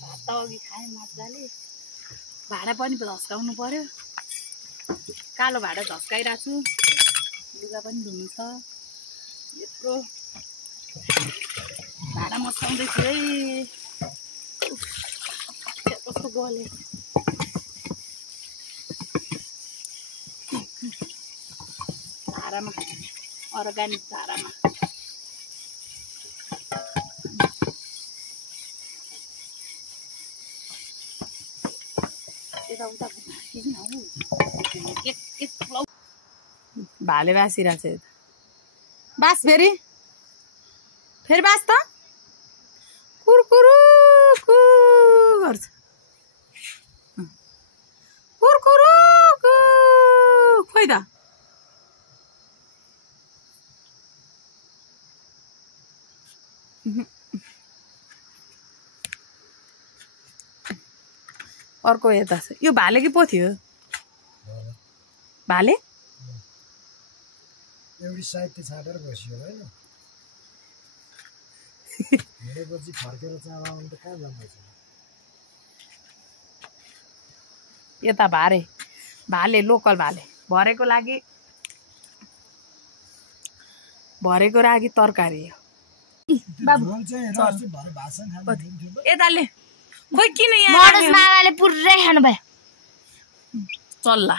भात अघि खाएँ मजाले भाडा पनि झस्काउनु पर्यो कालो भाडा झस्काइरहेको छु लुगा पनि धुनु छ यत्रो भाडा मस्काउँदै छु है कस्तो गले धारामा अर्गानिक धारामा भाले बासिरहेको छ बास फेरि बास त कुरकुरु गर्छ कुरकुरु खोइ त अर्को यता छ यो भाले कि पो थियो भाले एउटी साइड छाडेर बस्यो हैन हेरेपछि फर्केर चालाउनु त कहाँ जान्छ यता भाले लोकल भाले भरेको लागि तरकारी हो यताले खोइ किन मामाले पुरै खानु भयो चल्ला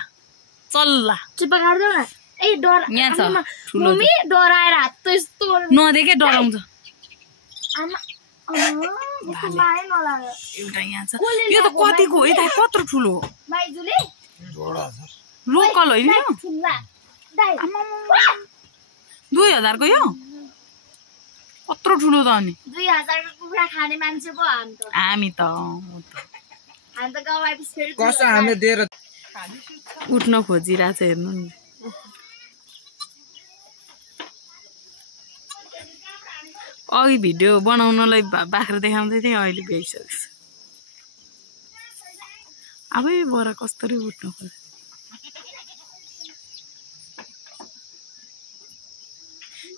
चिप्पा काट्देऊ न ए डर यहाँ छ ठुलो मम्मी डराएर हात त यस्तो नदेखे डराउँछ आमा माए नलाग्यो एउटा यहाँ छ यो त कतिको यता कत्रो ठुलो माइजुले लोकल होइन यो ठुला दाइ 2000 को यो कत्रो ठुलो त अनि 2000 को कुखुरा खाने मान्छे पो हामी त गाउँ आइपिस फेरि कस्तो हामीले दिएर उठ्न खोजिरहेछ हेर्नु नि अघि भिडियो बनाउनलाई बाख्रा देखाउँदै थिएँ अहिले भ्याइसकेछ अब बरा कस्तरी उठ्नु खोज्छ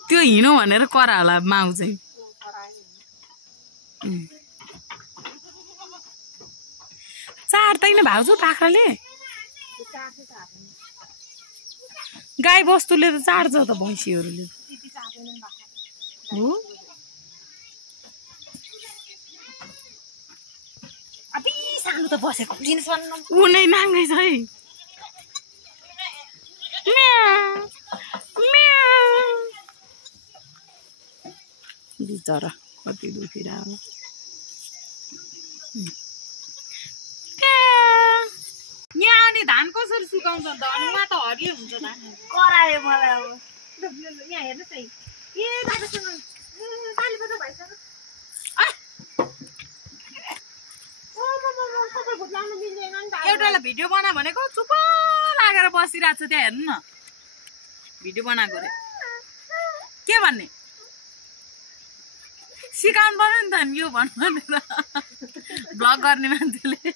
त्यो हिँडो भनेर करा होला माउ चाहिँ चाट्दैन भाउजू बाख्राले गाई बस्तुले त चाट्छ त भैँसीहरूले हो अति सानो त बसेको उनै नाङ्गै छ है बिचरा कति दुखिरहेको यहाँ अनि धान कसरी सुकाउँछ त अनि उहाँ त हरियो हुन्छ धान करायो मलाई अब यहाँ हेर्नुहोस् है ए दादासँग तालीबाट भइसक्यो एउटालाई भिडियो बना भनेको चुप लागेर बसिरहेको छ त्यहाँ हेर्नु न भिडियो बनाएको रे के भन्ने सिकाउनु पर्यो नि त यो भन्नु भनेर ब्लग गर्ने मान्छेले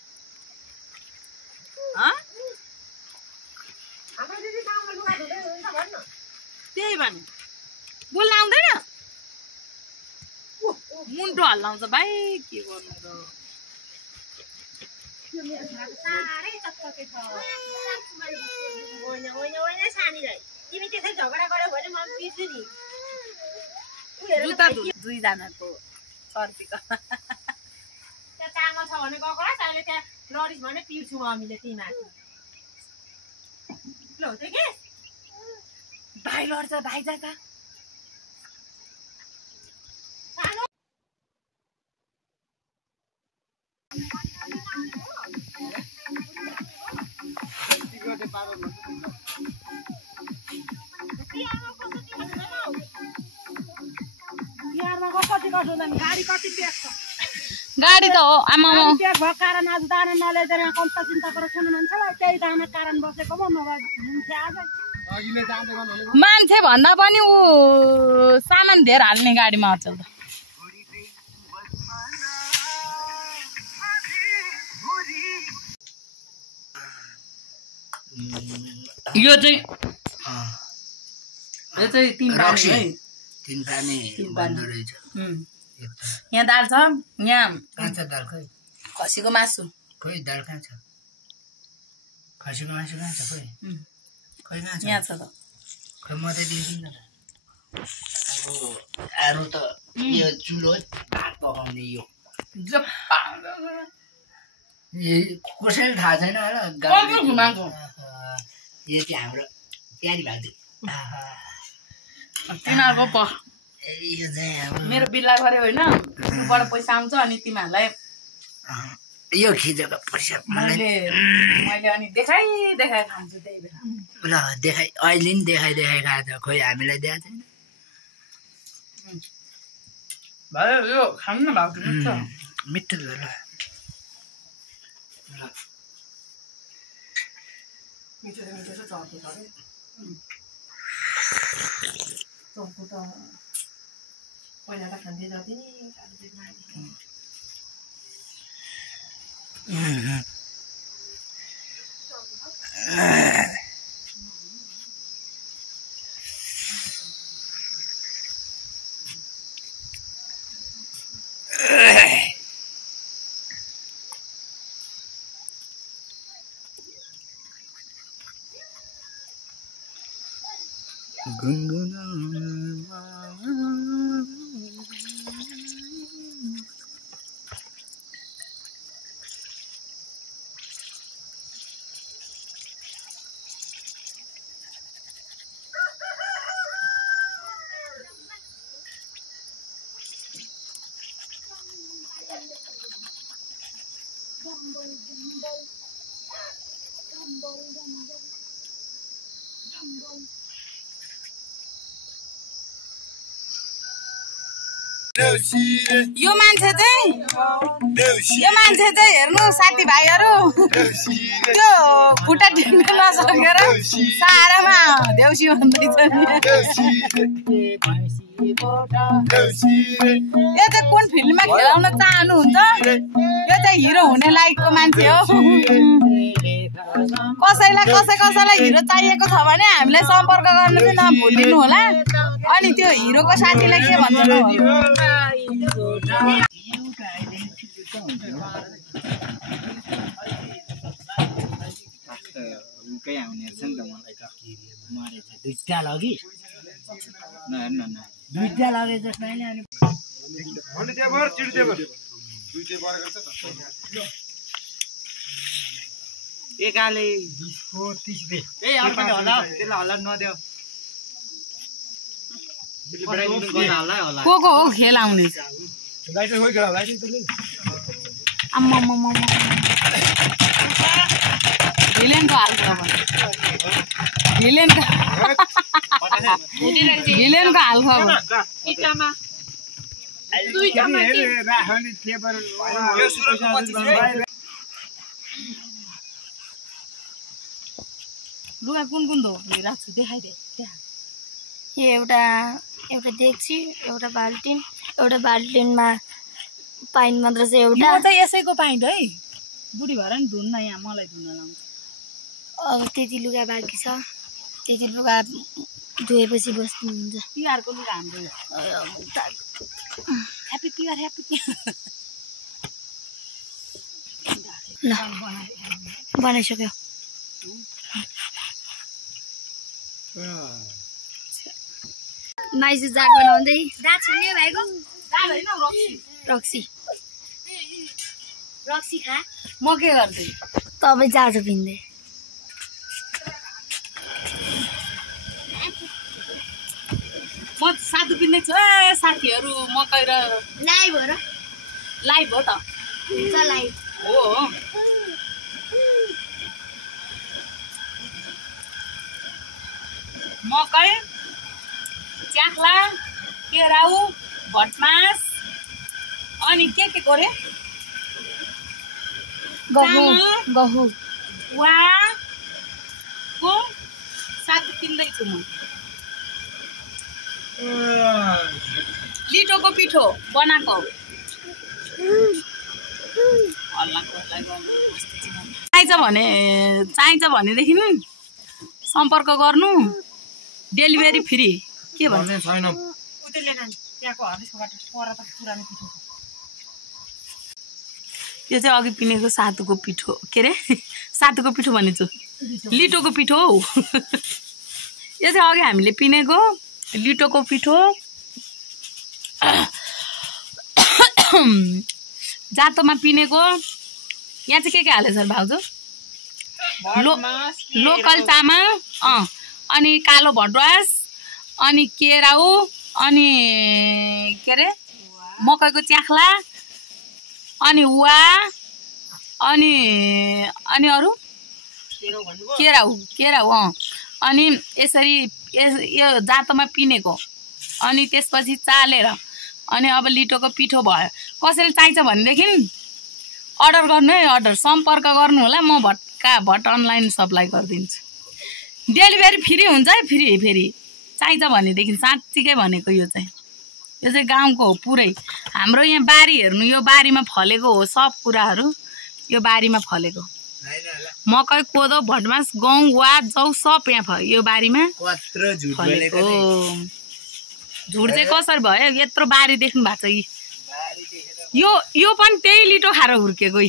त्यही भने बोल्न आउँदैन मुन्टो हल्लाउँछ भाइ के गर्नु त दुईजनाको सर्तीको चामल छ भने गएको अहिले त्यहाँ लडिस भने पिर्छु मम्मीले त्यही माथि ल हो त के भाइ लड्छ भाइ जान्छ गाडी त हो आमा कारण आज दाना नल्याइदिएर कम्ता चिन्ता गरेर खानु मान्छेलाई त्यही दाना कारण बसेको पो नभए मान्छे भन्दा पनि ऊ सामान धेर हाल्ने गाडीमा अचल त यो चाहिँ तीन पानी बन्दो रहेछ यहाँ दाल छ यहाँ काँचा दाल खै खसीको मासु खोइ दाल कहाँ छ खसीको मासु कहाँ छ खोइ खोइ कहाँ छ यहाँ छ त खोइ म त दिन्छु नि अब अरू त यो चुलो भात पकाउने यो कसैले थाहा छैन होला घुमाएको यो चाहिँ हाम्रो प्यारी भाइ तिमीहरूको प यो चाहिँ अब मेरो बिल्ला गऱ्यो होइन बाट पैसा आउँछ अनि तिमीहरूलाई यो खिचेको पैसा मैले अनि देखाइ खान्छु त्यही बेला ल देखाइ अहिले नि देखाइ खाएको छ खोइ हामीलाई दिएको छैन भाइ यो खानु न भाउ मिठो छ ल मिठो छ चर्को छ अरे चर्को त पहिला त खान्थे जति यो मान्छे चाहिँ हेर्नु साथीभाइहरू त्यो खुट्टा टिप्न नसकेर सारामा देउसी भन्दैछ यो चाहिँ कुन फिल्ममा खेलाउन चाहनुहुन्छ यो चाहिँ हिरो हुने लायकको मान्छे हो कसैलाई हिरो चाहिएको छ भने हामीलाई सम्पर्क गर्नु चाहिँ नभुलिनु होला अनि त्यो हिरोको साथीलाई के भन्छ उकै आउने रहेछ नि त मलाई त मरेछ दुईटा लगी नहेर्नु न दुईटा लगेछ कहिले अनि एकाले 30 बे ए अर्को होला त्यसलाई होला नदेऊ को हो खेल आउने भिलेनको हाल खबर लुगा कुन धो राख्छु देखाइदे एउटा देख्छु एउटा बाल्टिनमा पाइन मात्र छ एउटा चाहिँ यसैको पाइन्ट है बुढी भएर नि धुन्न यहाँ मलाई धुन्न लाउँछ अब त्यति लुगा बाँकी छ त्यति लुगा धोएपछि बस्नुहुन्छ तिहारको लुगा हाम्रो ह्याप्पी तिहार ल बनाइसक्यो माइसु जाग बनाउँदै रक्सी खा म के गर्दै तपाईँ जाजो पिन्दै म साधु पिन्दै छु साथीहरू मकै र लाइभ हो त लाइभ हो मकै च्याख्ला केराउ भटमास अनि के गरे गहुँ वाको साधु पिन्दैछु म लिटोको पिठो बनाएको चाहिन्छ भनेदेखि सम्पर्क गर्नु डेलिभरी फ्री के भन्छ छैन त्यहाँको हर्लिसकोबाट पर त पुरानो पिठो यो चाहिँ अघि पिनेको सातुको पिठो के अरे सातुको पिठो भनेछु लिटोको पिठो हौ यो चाहिँ अघि हामीले पिनेको लिटोको पिठो जातोमा पिनेको यहाँ चाहिँ के हालेछ भाउजू लोकल चामल अनि कालो भटमास अनि केराउ अनि के अरे मकैको च्याख्ला अनि उवा अनि अनि अरू केराउ अनि यसरी यो जातोमा पिनेको अनि त्यसपछि चालेर अनि अब लिटोको पिठो भयो कसैले चाहिन्छ भनेदेखि अर्डर गर्नु है अर्डर सम्पर्क गर्नु होला म भट अनलाइन सप्लाई गरिदिन्छु डेलिभरी फ्री हुन्छ है फेरि चाहिन्छ भनेदेखि साँच्चीकै भनेको यो चाहिँ गाउँको हो पुरै हाम्रो यहाँ बारी हेर्नु यो बारीमा फलेको हो सब कुराहरू यो बारीमा फलेको मकै कोदो भटमास गहुँ वा जौ सब यहाँ यो बारीमा फलेको झुट चाहिँ कसरी भयो यत्रो बारी देख्नु भएको छ यो पनि त्यही लिटो खाएर हुर्केको